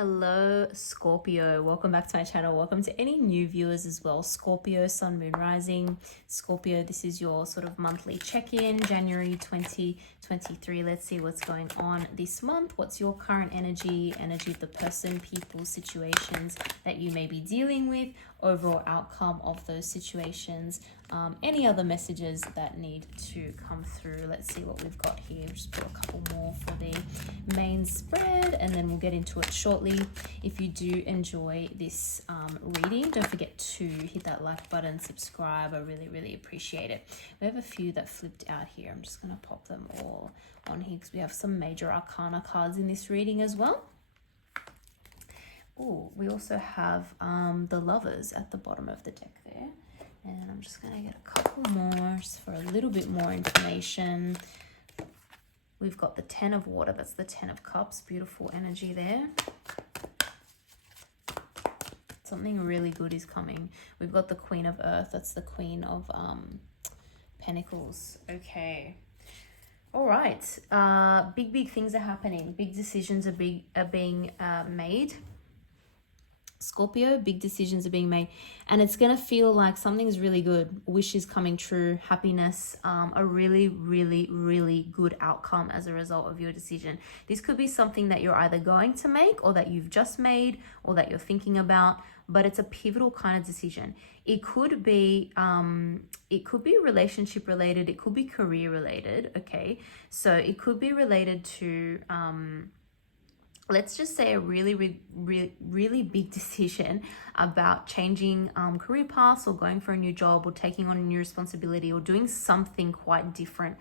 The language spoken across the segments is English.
Hello, Scorpio. Welcome back to my channel. Welcome to any new viewers as well. Scorpio, Sun, Moon, Rising. Scorpio, this is your sort of monthly check-in, January 2023. Let's see what's going on this month. What's your current energy of the person, people, situations that you may be dealing with, overall outcome of those situations, any other messages that need to come through. Let's see what we've got here. Just put a couple more for the main spread and then we'll get into it shortly. If you do enjoy this reading, don't forget to hit that like button, subscribe. I really appreciate it. We have a few that flipped out here. I'm just going to pop them all on here because we have some major arcana cards in this reading as well. Oh, we also have the Lovers at the bottom of the deck there. And I'm just going to get a couple more just for a little bit more information. We've got the 10 of Water. That's the 10 of Cups. Beautiful energy there. Something really good is coming. We've got the Queen of Earth. That's the Queen of Pentacles. Okay. All right. Big things are happening. Big decisions are being made. Scorpio, big decisions are being made, and it's going to feel like something's really good. Wish is coming true, happiness, a really good outcome as a result of your decision. This could be something that you're either going to make or that you've just made or that you're thinking about, but it's a pivotal kind of decision. It could be relationship related, it could be career related, okay? So it could be related to let's just say a really big decision about changing career paths or going for a new job or taking on a new responsibility or doing something quite different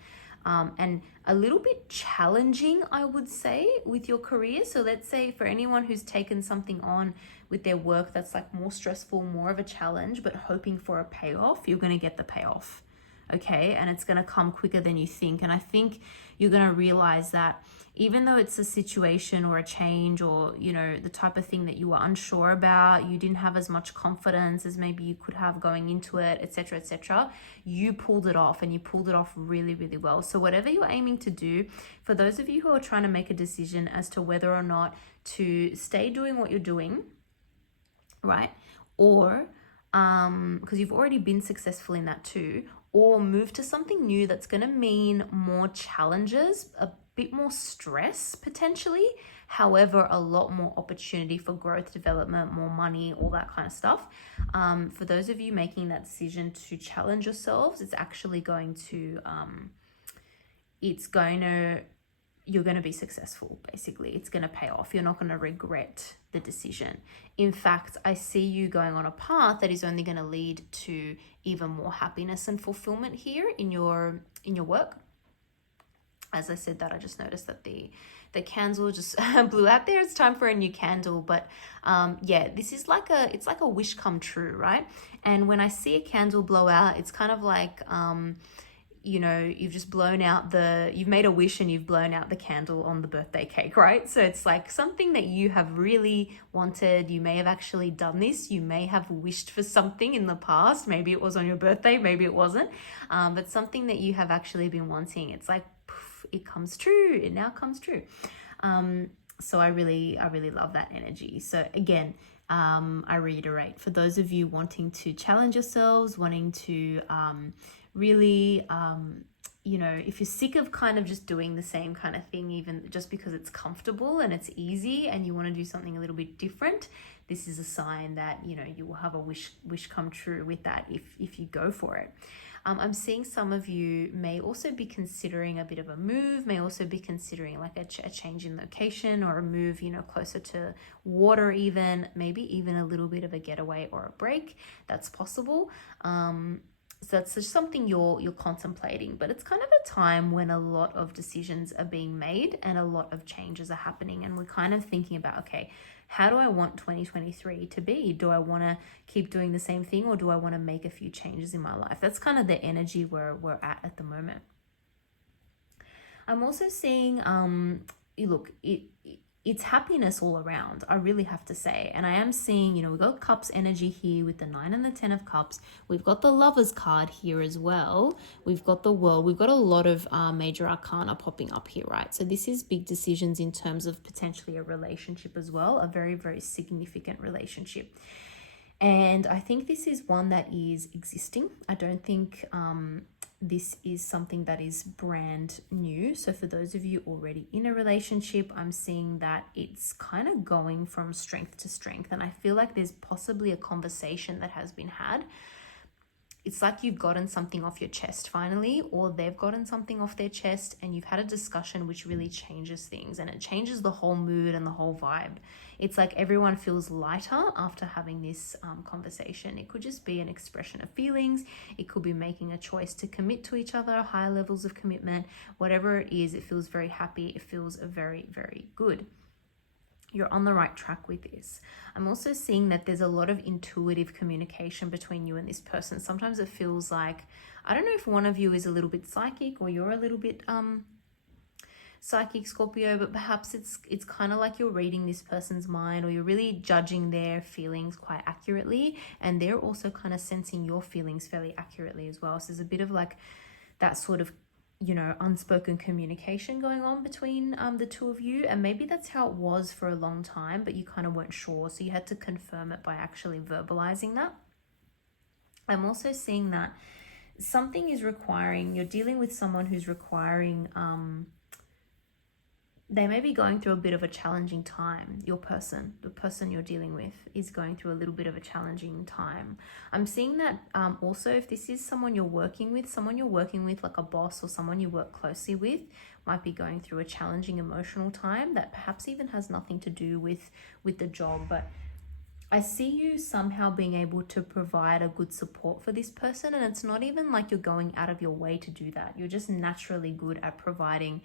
and a little bit challenging, I would say, with your career. So let's say for anyone who's taken something on with their work that's like more stressful, more of a challenge, but hoping for a payoff, you're going to get the payoff, okay? And it's going to come quicker than you think. And I think you're going to realize that even though it's a situation or a change or, you know, the type of thing that you were unsure about, you didn't have as much confidence as maybe you could have going into it, etc., you pulled it off, and you pulled it off really well. So whatever you're aiming to do, for those of you who are trying to make a decision as to whether or not to stay doing what you're doing, right? Or because you've already been successful in that too, or move to something new that's going to mean more challenges, a bit more stress potentially, however a lot more opportunity for growth, development, more money, all that kind of stuff. For those of you making that decision to challenge yourselves, it's actually going to you're going to be successful. Basically, it's going to pay off. You're not going to regret the decision. In fact, I see you going on a path that is only going to lead to even more happiness and fulfillment here in your work. As I said that, I just noticed that the candle just blew out there. It's time for a new candle. But yeah, this is it's like a wish come true, right? And when I see a candle blow out, it's kind of like you know, you've just you've made a wish and you've blown out the candle on the birthday cake, right? So it's like something that you have really wanted. You may have actually done this. You may have wished for something in the past. Maybe it was on your birthday, maybe it wasn't. But something that you have actually been wanting. It's like, poof, it comes true. It now comes true. So I really love that energy. So again, I reiterate, for those of you wanting to challenge yourselves, wanting to really, you know, if you're sick of kind of just doing the same kind of thing, even just because it's comfortable and it's easy and you want to do something a little bit different, this is a sign that, you know, you will have a wish come true with that if you go for it. I'm seeing some of you may also be considering a bit of a move, may also be considering like a change in location or a move, you know, closer to water even, maybe even a little bit of a getaway or a break. That's possible. So that's just something you're contemplating, but it's kind of a time when a lot of decisions are being made and a lot of changes are happening, and we're kind of thinking about, okay, how do I want 2023 to be? Do I want to keep doing the same thing, or do I want to make a few changes in my life? That's kind of the energy where we're at the moment. I'm also seeing, look, it's happiness all around, I really have to say. And I am seeing, you know, we've got Cups energy here with the 9 and the 10 of Cups. We've got the Lovers card here as well. We've got the World. We've got a lot of major arcana popping up here, right? So this is big decisions in terms of potentially a relationship as well, a very, very significant relationship. And I think this is one that is existing. I don't think this is something that is brand new. So for those of you already in a relationship, I'm seeing that it's kind of going from strength to strength. And I feel like there's possibly a conversation that has been had. It's like you've gotten something off your chest finally, or they've gotten something off their chest, and you've had a discussion which really changes things, and it changes the whole mood and the whole vibe. It's like everyone feels lighter after having this conversation. It could just be an expression of feelings. It could be making a choice to commit to each other, higher levels of commitment. Whatever it is, it feels very happy. It feels very, very good. You're on the right track with this. I'm also seeing that there's a lot of intuitive communication between you and this person. Sometimes it feels like, I don't know if one of you is a little bit psychic or you're a little bit psychic, Scorpio, but perhaps it's kind of like you're reading this person's mind, or you're really judging their feelings quite accurately, and they're also kind of sensing your feelings fairly accurately as well. So there's a bit of like that sort of, you know, unspoken communication going on between the two of you, and maybe that's how it was for a long time, but you kind of weren't sure, so you had to confirm it by actually verbalizing that. I'm also seeing that something is requiring, you're dealing with someone who's requiring they may be going through a bit of a challenging time. The person you're dealing with is going through a little bit of a challenging time. I'm seeing that also if this is someone you're working with like a boss or someone you work closely with, might be going through a challenging emotional time that perhaps even has nothing to do with the job. But I see you somehow being able to provide a good support for this person, and it's not even like you're going out of your way to do that. You're just naturally good at providing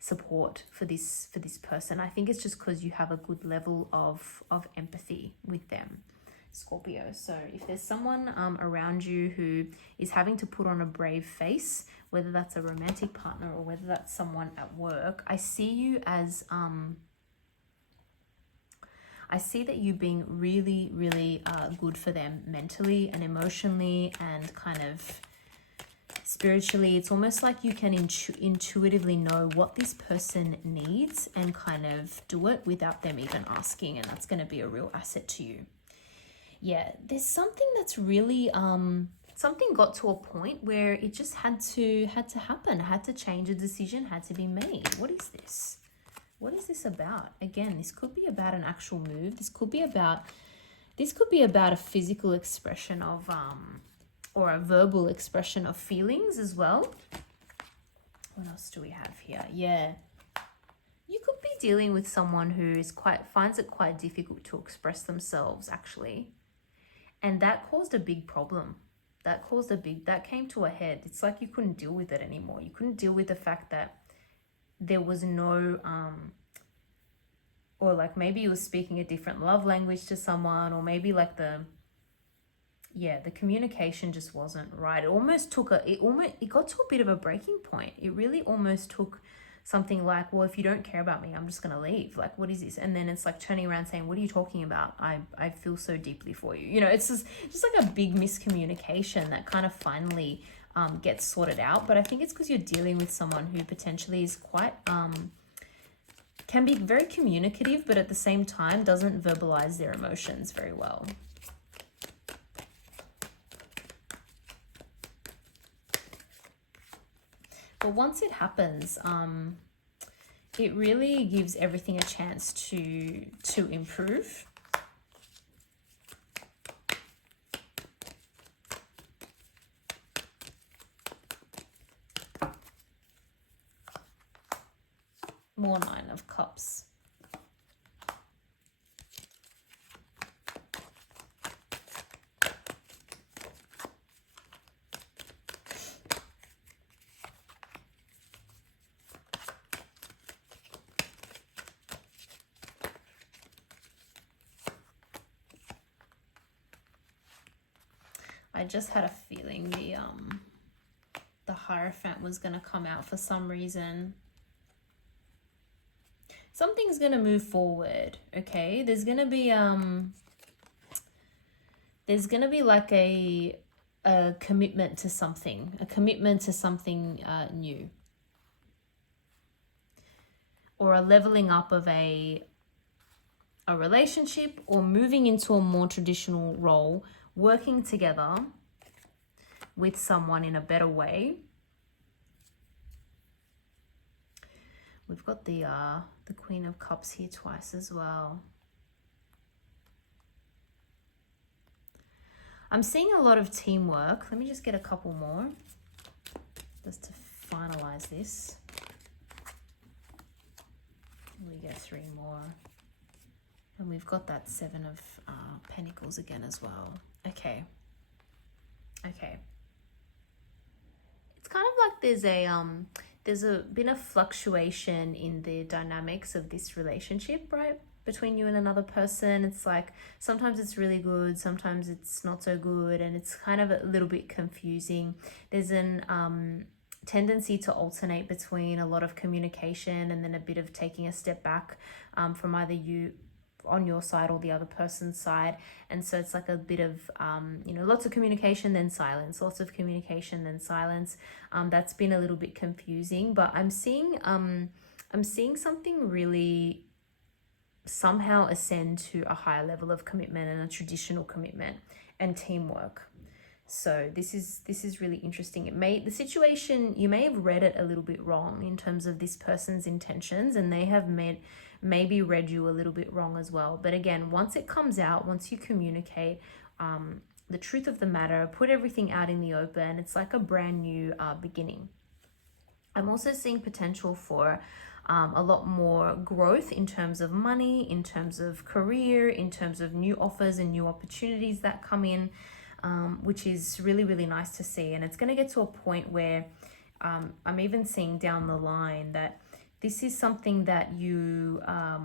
support for this person. I think it's just because you have a good level of empathy with them, Scorpio. So if there's someone around you who is having to put on a brave face, whether that's a romantic partner or whether that's someone at work, I see you as I see that you being really, really good for them mentally and emotionally and kind of spiritually. It's almost like you can intuitively know what this person needs and kind of do it without them even asking, and that's going to be a real asset to you. Yeah, there's something that's really something got to a point where it just had to happen, had to change, a decision had to be made. What is this? What is this about? Again, this could be about an actual move. This could be about a physical expression of or a verbal expression of feelings as well. What else do we have here? Yeah. You could be dealing with someone who finds it quite difficult to express themselves, actually. And that caused a big problem. That came to a head. It's like you couldn't deal with it anymore. You couldn't deal with the fact that there was no or like maybe you were speaking a different love language to someone, or maybe like the communication just wasn't right. It got to a bit of a breaking point. It really almost took something like, well, if you don't care about me, I'm just going to leave. Like, what is this? And then it's like turning around saying, what are you talking about? I feel so deeply for you. You know, it's just like a big miscommunication that kind of finally gets sorted out. But I think it's because you're dealing with someone who potentially is quite, can be very communicative, but at the same time doesn't verbalize their emotions very well. But once it happens, it really gives everything a chance to improve. More 9 of Cups. I just had a feeling the Hierophant was going to come out for some reason. something's going to move forward, okay? There's going to be like a commitment to something, new, or a leveling up of a relationship, or moving into a more traditional role, working together with someone in a better way. We've got the Queen of Cups here twice as well. I'm seeing a lot of teamwork. Let me just get a couple more just to finalize this. We get 3 more. And we've got that 7 of Pentacles again as well. Okay. It's kind of like there's been a fluctuation in the dynamics of this relationship, right? Between you and another person. It's like sometimes it's really good, sometimes it's not so good, and it's kind of a little bit confusing. There's an tendency to alternate between a lot of communication and then a bit of taking a step back from either you on your side or the other person's side. And so it's like a bit of lots of communication, then silence, lots of communication, then silence. That's been a little bit confusing, but I'm seeing something really somehow ascend to a higher level of commitment and a traditional commitment and teamwork. So this is really interesting. The situation, you may have read it a little bit wrong in terms of this person's intentions, and they have maybe read you a little bit wrong as well. But again, once it comes out, once you communicate the truth of the matter, put everything out in the open, it's like a brand new beginning. I'm also seeing potential for a lot more growth in terms of money, in terms of career, in terms of new offers and new opportunities that come in, which is really, really nice to see. And it's going to get to a point where I'm even seeing down the line that this is something that you are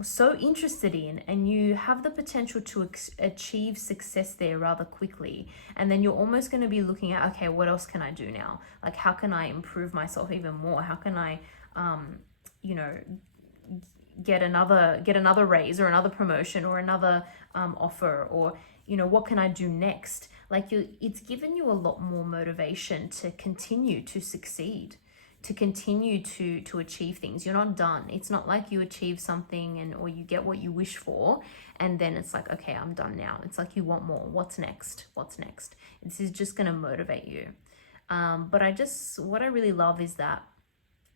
so interested in, and you have the potential to achieve success there rather quickly. And then you're almost going to be looking at, okay, what else can I do now? Like, how can I improve myself even more? How can I get another raise or another promotion or another offer, or what can I do next? Like, it's given you a lot more motivation to continue to succeed, to continue to achieve things. You're not done. It's not like you achieve something or you get what you wish for and then it's like, okay, I'm done now. It's like you want more. What's next? This is just going to motivate you. But what I really love is that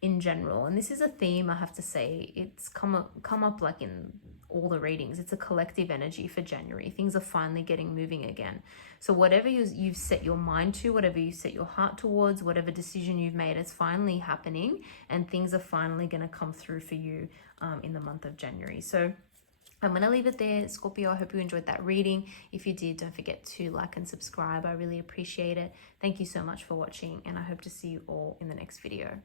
in general, and this is a theme, I have to say, it's come up like in all the readings, it's a collective energy for January. Things are finally getting moving again. So whatever you've set your mind to, whatever you set your heart towards, whatever decision you've made, it's finally happening, and things are finally going to come through for you in the month of January. So I'm going to leave it there, Scorpio. I hope you enjoyed that reading. If you did, don't forget to like and subscribe. I really appreciate it. Thank you so much for watching, and I hope to see you all in the next video.